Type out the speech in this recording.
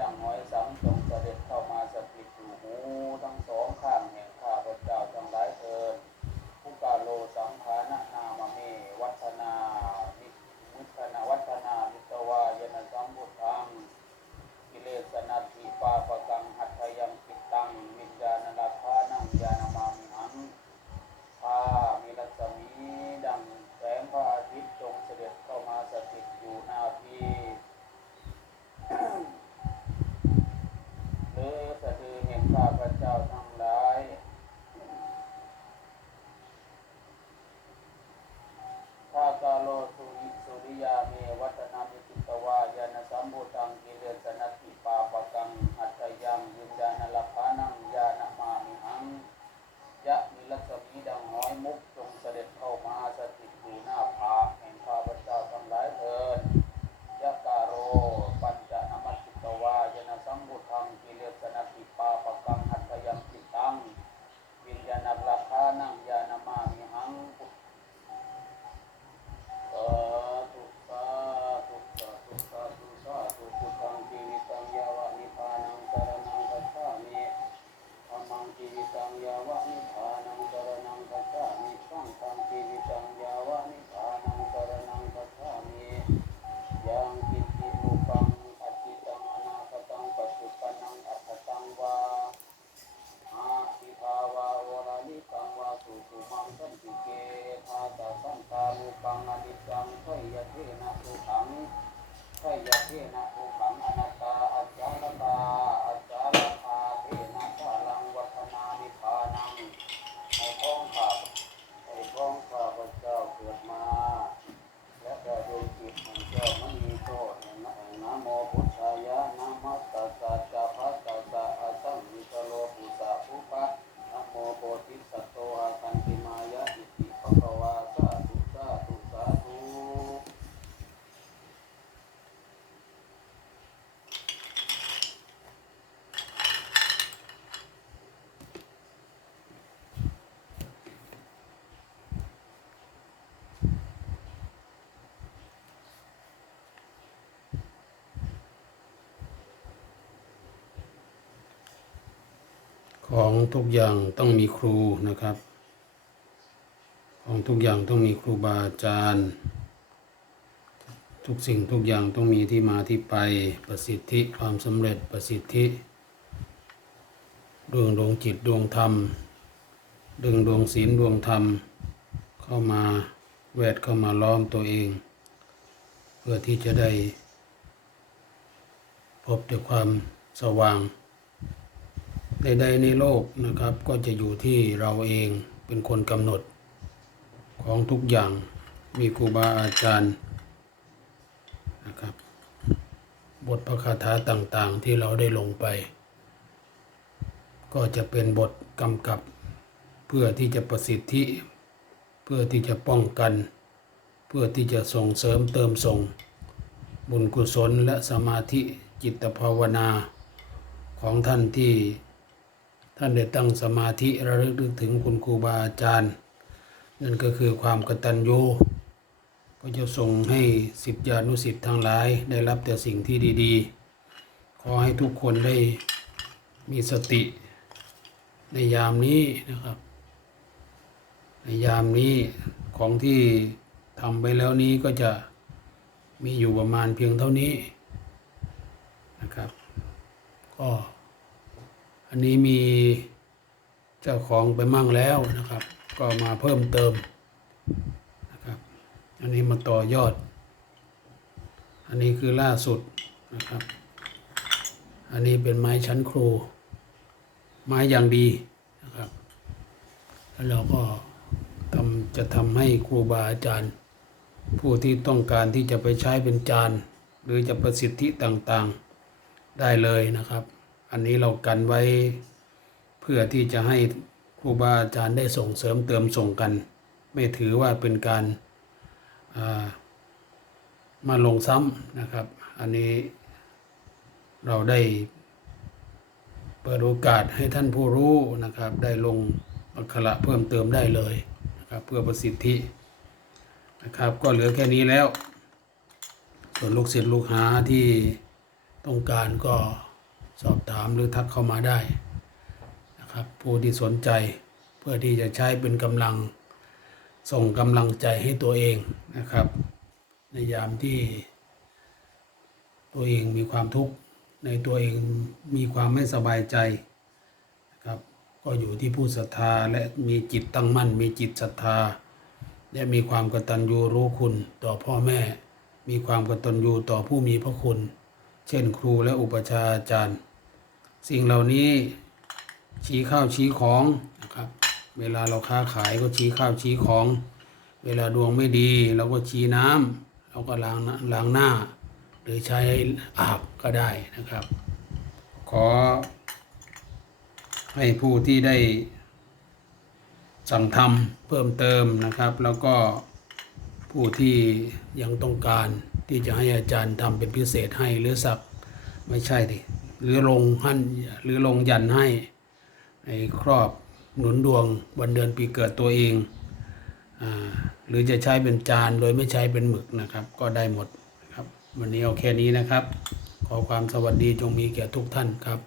รัศ ของทุกอย่างต้องมีครูนะครับ ของทุกอย่างต้องมีครูบาอาจารย์ ทุกสิ่งทุกอย่างต้องมีที่มาที่ไปประสิทธิความสำเร็จประสิทธิดวงดวงจิตดวงธรรมดึงดวงศีลดวงธรรม เข้ามาแวดเข้ามาล้อมตัวเอง เพื่อที่จะได้ พบแต่ความสว่าง ใดๆในโลกนะครับ ก็จะอยู่ที่เราเองเป็นคนกำหนด ของทุกอย่างมีครูบาอาจารย์นะครับ บทพระคาถาต่างๆที่เราได้ลงไป ก็จะเป็นบทกำกับเพื่อที่จะประสิทธิ เพื่อที่จะป้องกัน เพื่อที่จะส่งเสริมเติมส่ง บุญกุศลและสมาธิจิตภาวนาของท่านที่ ท่านได้ตั้งสมาธิระลึกถึงคุณครูบาอาจารย์ นั่นก็คือความกตัญญูก็จะส่งให้สิทธิานุสิทธิ์ทั้งหลายได้รับแต่สิ่งที่ดีๆ ขอให้ทุกคนได้มีสติในยามนี้นะครับ ในยามนี้ของที่ทำไปแล้วนี้ก็จะมีอยู่ประมาณเพียงเท่านี้นะครับก็ อันนี้มีเจ้าของไปมั่งแล้วนะครับ ก็มาเพิ่มเติมนะครับ อันนี้มาต่อยอด อันนี้คือล่าสุดนะครับ อันนี้เป็นไม้ชั้นครู ไม้อย่างดีนะครับ แล้วเราก็ทำจะทำให้ครูบาอาจารย์ ผู้ที่ต้องการที่จะไปใช้เป็นจาน หรือจะประสิทธิต่างๆได้เลยนะครับ อันนี้เรากันไว้เพื่อที่จะให้ครูบาอาจารย์ได้ส่งเสริมเติมส่งกัน ไม่ถือว่าเป็นการามาลงซ้ำนะครับ อันนี้เราได้เปิดโอกาสให้ท่านผู้รู้นะครับ ได้ลงอักขระเพิ่มเติมได้เลยนะครับ เพื่อประสิทธินะครับ ก็เหลือแค่นี้แล้ว ส่วนลูกศิษย์ลูกหาที่ต้องการก็ สอบถามหรือทักเข้ามาได้นะครับผู้ที่สนใจเพื่อที่จะใช้เป็นกำลังส่งกำลังใจให้ตัวเองนะครับ ในยามที่ตัวเองมีความทุกข์ในตัวเองมีความไม่สบายใจนะครับก็อยู่ที่ผู้ศรัทธาและมีจิตตั้งมั่น มีจิตศรัทธา และมีความกตัญญูรู้คุณต่อพ่อแม่ มีความกตัญญูต่อผู้มีพระคุณ เช่นครูและอุปชาอาจารย์ สิ่งเหล่านี้ชี้ข้าวชี้ของนะครับ เวลาเราค้าขายก็ชี้ข้าวชี้ของ เวลาดวงไม่ดีเราก็ชี้น้ำเราก็ล้างน้ล้างหน้า หรือใช้อาบก็ได้นะครับ ขอ ให้ผู้ที่ได้สั่งทำเพิ่มเติมนะครับ แล้วก็ผู้ที่ยังต้องการที่จะให้อาจารย์ทำเป็นพิเศษให้หรือสักไม่ใช่ดิ หรือลงหั่นหรือลงยันให้ในครอบหนุนดวงวันเดือนปีเกิดตัวเองอาหรือจะใช้เป็นจานโดยไม่ใช้เป็นหมึกนะครับ ก็ได้หมดครับ วันนี้เอาแค่นี้นะครับ ขอความสวัสดีจงมีแก่ทุกท่านครับ